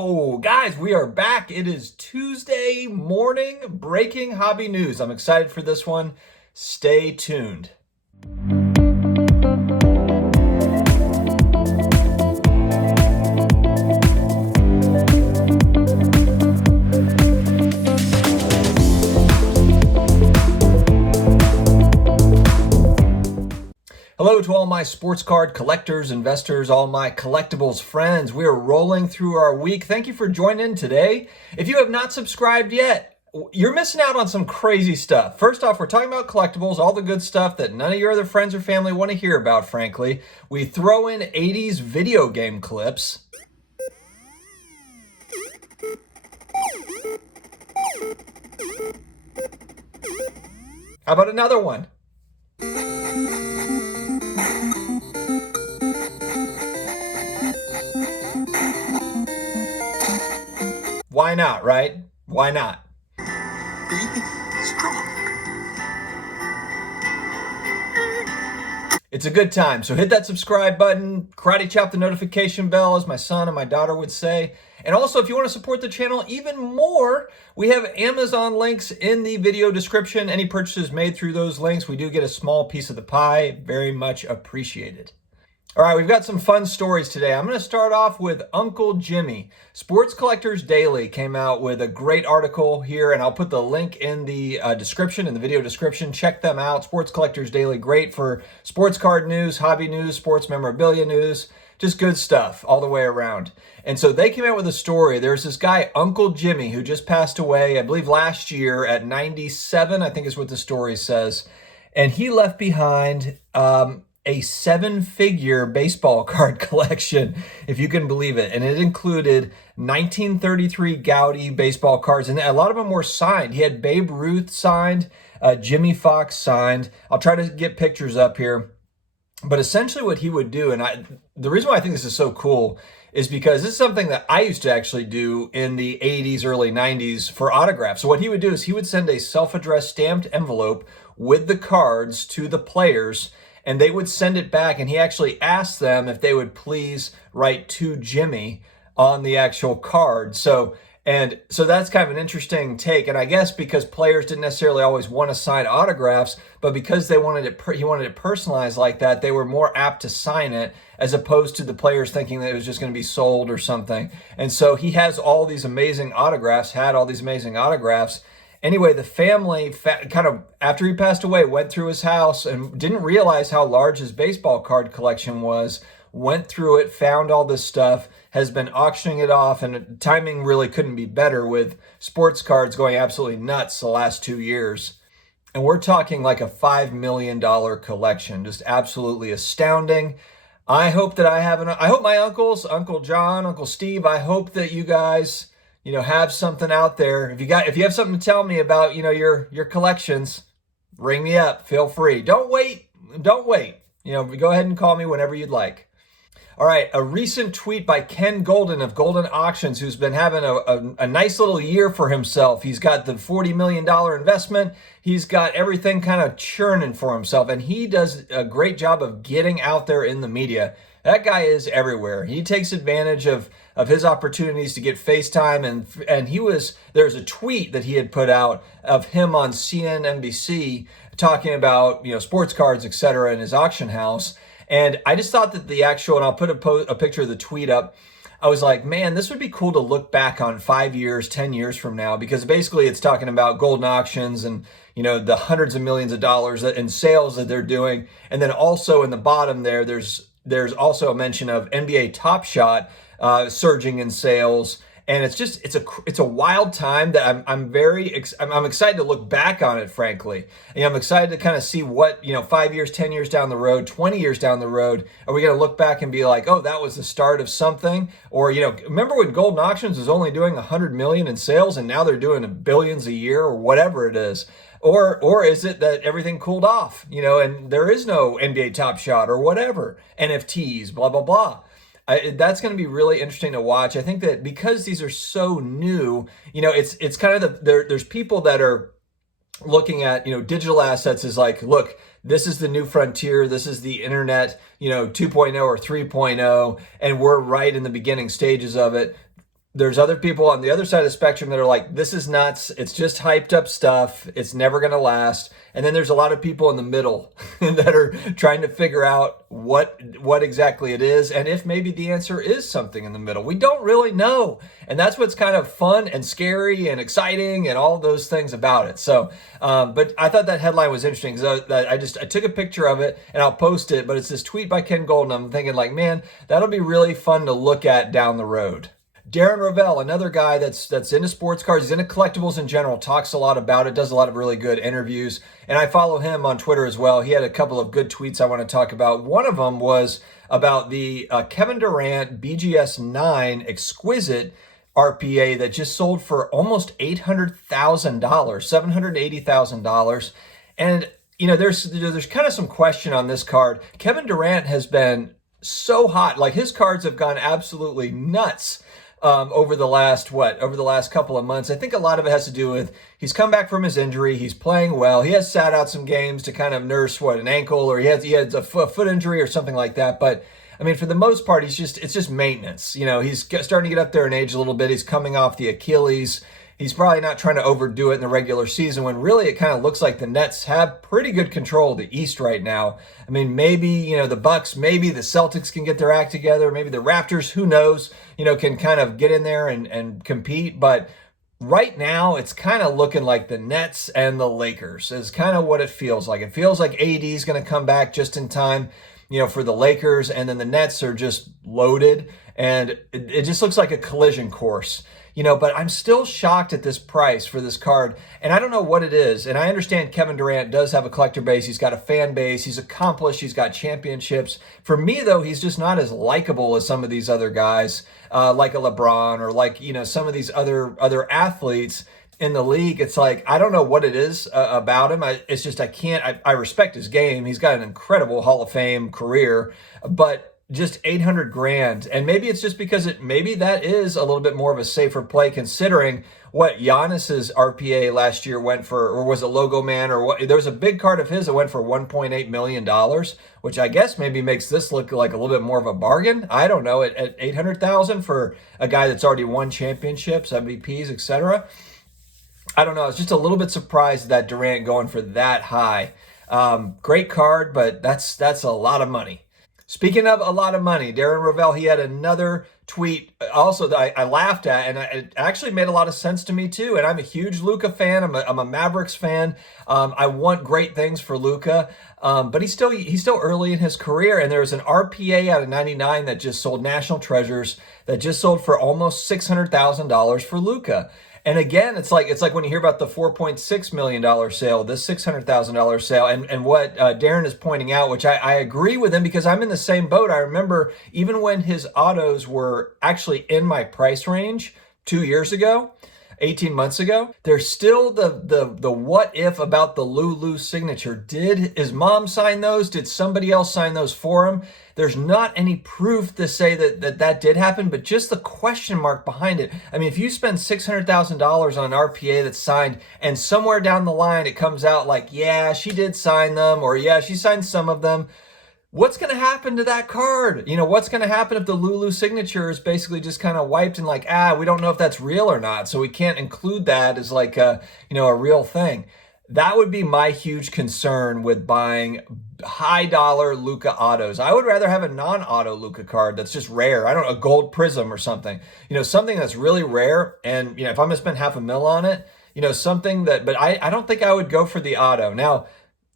Wow, guys, we are back. It is Tuesday morning, breaking hobby news. I'm excited for this one. Stay tuned. Hello to all my sports card collectors, investors, all my collectibles friends. We are rolling through our week. Thank you for joining in today. If you have not subscribed yet, you're missing out on some crazy stuff. First off, we're talking about collectibles, all the good stuff that none of your other friends or family want to hear about, frankly. We throw in 80s video game clips. How about another one? Why not, right? Why not? Be strong. It's a good time, so hit that subscribe button, karate chop the notification bell, as my son and my daughter would say. And also, if you want to support the channel even more, we have Amazon links in the video description. Any purchases made through those links, we do get a small piece of the pie. Very much appreciated. All right, we've got some fun stories today. I'm going to start off with Uncle Jimmy. Sports Collectors Daily came out with a great article here, and I'll put the link in the description, in the video description. Check them out. Sports Collectors Daily, great for sports card news, hobby news, sports memorabilia news, just good stuff all the way around. And so they came out with a story. There's this guy, Uncle Jimmy, who just passed away, I believe last year at 97, I think is what the story says. And he left behind a 7-figure baseball card collection, if you can believe it. And it included 1933 Gaudy baseball cards, and a lot of them were signed. He had Babe Ruth signed, Jimmy Fox signed. I'll try to get pictures up here. But essentially what he would do, and the reason why I think this is so cool is because this is something that I used to actually do in the 80s, early 90s for autographs. So what he would do is he would send a self-addressed stamped envelope with the cards to the players, and they would send it back, and he actually asked them if they would please write to Jimmy on the actual card. So that's kind of an interesting take. And I guess because players didn't necessarily always want to sign autographs, but because he wanted it personalized like that, they were more apt to sign it as opposed to the players thinking that it was just going to be sold or something. And so he has all these amazing autographs, Anyway, the family kind of, after he passed away, went through his house and didn't realize how large his baseball card collection was, went through it, found all this stuff, has been auctioning it off, and timing really couldn't be better with sports cards going absolutely nuts the last 2 years. And we're talking like a $5 million collection, just absolutely astounding. I hope that I hope my uncles, Uncle John, Uncle Steve, I hope that you guys have something out there. If you have something to tell me about, your collections, ring me up. Feel free. Don't wait. Go ahead and call me whenever you'd like. All right, a recent tweet by Ken Golden of Golden Auctions, who's been having a nice little year for himself. He's got the $40 million investment. He's got everything kind of churning for himself, and he does a great job of getting out there in the media. That guy is everywhere. He takes advantage of his opportunities to get FaceTime, and there's a tweet that he had put out of him on CNBC talking about, sports cards, etc., in his auction house. And I just thought that and I'll put a picture of the tweet up. I was like, man, this would be cool to look back on 5 years, 10 years from now, because basically it's talking about Golden Auctions and, the hundreds of millions of dollars in sales that they're doing. And then also in the bottom there's also a mention of NBA Top Shot surging in sales. And it's a wild time that I'm excited to look back on it, frankly. And I'm excited to kind of see what, 5 years, 10 years down the road, 20 years down the road, are we going to look back and be like, oh, that was the start of something? Or, remember when Golden Auctions was only doing 100 million in sales and now they're doing billions a year or whatever it is? Or is it that everything cooled off, and there is no NBA Top Shot or whatever, NFTs, blah, blah, blah. That's going to be really interesting to watch. I think that because these are so new, it's kind of there's people that are looking at, digital assets as like, look, this is the new frontier. This is the internet, 2.0 or 3.0, and we're right in the beginning stages of it. there's other people on the other side of the spectrum that are like, this is nuts. It's just hyped up stuff. It's never going to last. And then there's a lot of people in the middle that are trying to figure out what exactly it is, and if maybe the answer is something in the middle. We don't really know. And that's what's kind of fun and scary and exciting and all those things about it. So, but I thought that headline was interesting because I took a picture of it and I'll post it, but it's this tweet by Ken Golden. I'm thinking like, man, that'll be really fun to look at down the road. Darren Reller, another guy that's into sports cards, he's into collectibles in general, talks a lot about it, does a lot of really good interviews, and I follow him on Twitter as well. He had a couple of good tweets I want to talk about. One of them was about the Kevin Durant BGS 9 Exquisite RPA that just sold for almost $800,000, $780,000, and there's kind of some question on this card. Kevin Durant has been so hot, like his cards have gone absolutely nuts. Over the last couple of months. I think a lot of it has to do with he's come back from his injury. He's playing well. He has sat out some games to kind of nurse an ankle, or he had a foot injury or something like that. But I mean, for the most part, it's just maintenance. He's starting to get up there in age a little bit. He's coming off the Achilles. He's probably not trying to overdo it in the regular season when really it kind of looks like the Nets have pretty good control of the East right now. I mean, maybe, the Bucks, maybe the Celtics can get their act together. Maybe the Raptors, who knows, can kind of get in there and compete. But right now, it's kind of looking like the Nets and the Lakers is kind of what it feels like. It feels like AD is going to come back just in time, for the Lakers. And then the Nets are just loaded. And it just looks like a collision course. But I'm still shocked at this price for this card, and I don't know what it is. And I understand Kevin Durant does have a collector base. He's got a fan base. He's accomplished. He's got championships. For me, though, he's just not as likable as some of these other guys, like a LeBron or like, some of these other athletes in the league. It's like, I don't know what it is about him. I respect his game. He's got an incredible Hall of Fame career, but just $800,000, and maybe it's just because maybe that is a little bit more of a safer play considering what Giannis's RPA last year went for, or was a logo man, or what. There was a big card of his that went for $1.8 million, which I guess maybe makes this look like a little bit more of a bargain. I don't know, at $800,000 for a guy that's already won championships, MVPs, etc. I don't know. I was just a little bit surprised that Durant going for that high. Great card, but that's a lot of money. Speaking of a lot of money, Darren Reller, he had another tweet also that I laughed at, and it actually made a lot of sense to me too. And I'm a huge Luca fan. I'm a Mavericks fan. I want great things for Luca, but he's still early in his career. And there was an RPA out of 99 that just sold, National Treasures, that just sold for almost $600,000 for Luca. And again, it's like when you hear about the $4.6 million sale, this $600,000 sale, and what Darren is pointing out, which I agree with him because I'm in the same boat. I remember even when his autos were actually in my price range 2 years ago, 18 months ago, there's still the what if about the Lulu signature. Did his mom sign those? Did somebody else sign those for him? There's not any proof to say that did happen, but just the question mark behind it. I mean, if you spend $600,000 on an RPA that's signed and somewhere down the line it comes out like, yeah, she did sign them, or yeah, she signed some of them, what's going to happen to that card? What's going to happen if the Lulu signature is basically just kind of wiped and like, we don't know if that's real or not, so we can't include that as like a real thing. That would be my huge concern with buying high dollar Luca autos. I would rather have a non-auto Luca card that's just rare. I don't know, a gold prism or something. Something that's really rare. And, if I'm going to spend $500,000 on it, something that, but I don't think I would go for the auto. Now,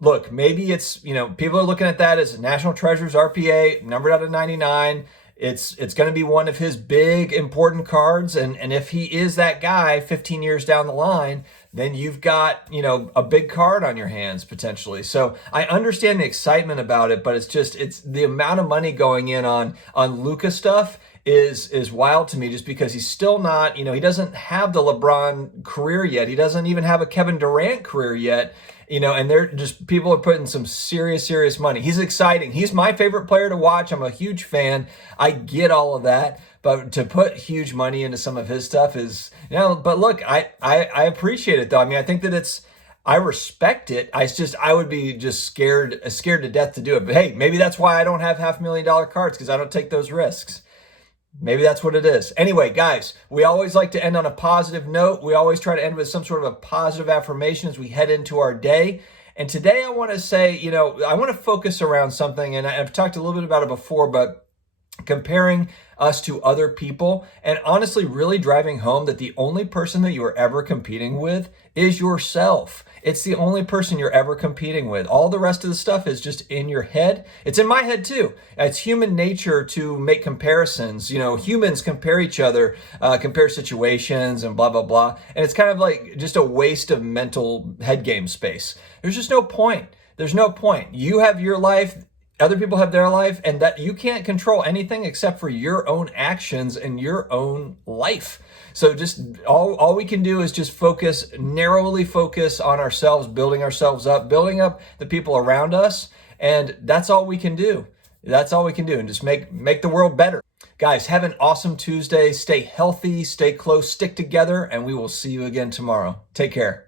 look, maybe it's, people are looking at that as National Treasures RPA, numbered out of 99. It's going to be one of his big important cards. And if he is that guy 15 years down the line, then you've got, a big card on your hands potentially. So I understand the excitement about it, but it's the amount of money going in on Luca stuff is wild to me, just because he's still not, he doesn't have the LeBron career yet. He doesn't even have a Kevin Durant career yet. And they're just, people are putting some serious money. He's exciting. He's my favorite player to watch. I'm a huge fan. I get all of that. But to put huge money into some of his stuff is, but look, I appreciate it though. I mean, I think that I respect it. I would be just scared to death to do it. But hey, maybe that's why I don't have $500,000 cards, because I don't take those risks. Maybe that's what it is. Anyway, guys, we always like to end on a positive note. We always try to end with some sort of a positive affirmation as we head into our day. And today I want to say, I want to focus around something, and I've talked a little bit about it before, but comparing us to other people, and honestly really driving home that the only person that you are ever competing with is yourself. It's the only person you're ever competing with. All the rest of the stuff is just in your head. It's in my head too. It's human nature to make comparisons. Humans compare each other, compare situations and blah, blah, blah. And it's kind of like just a waste of mental head game space. There's just no point. There's no point. You have your life. Other people have their life, and that you can't control anything except for your own actions and your own life. So just all we can do is just narrowly focus on ourselves, building ourselves up, building up the people around us. And that's all we can do. That's all we can do, and just make the world better. Guys, have an awesome Tuesday. Stay healthy, stay close, stick together, and we will see you again tomorrow. Take care.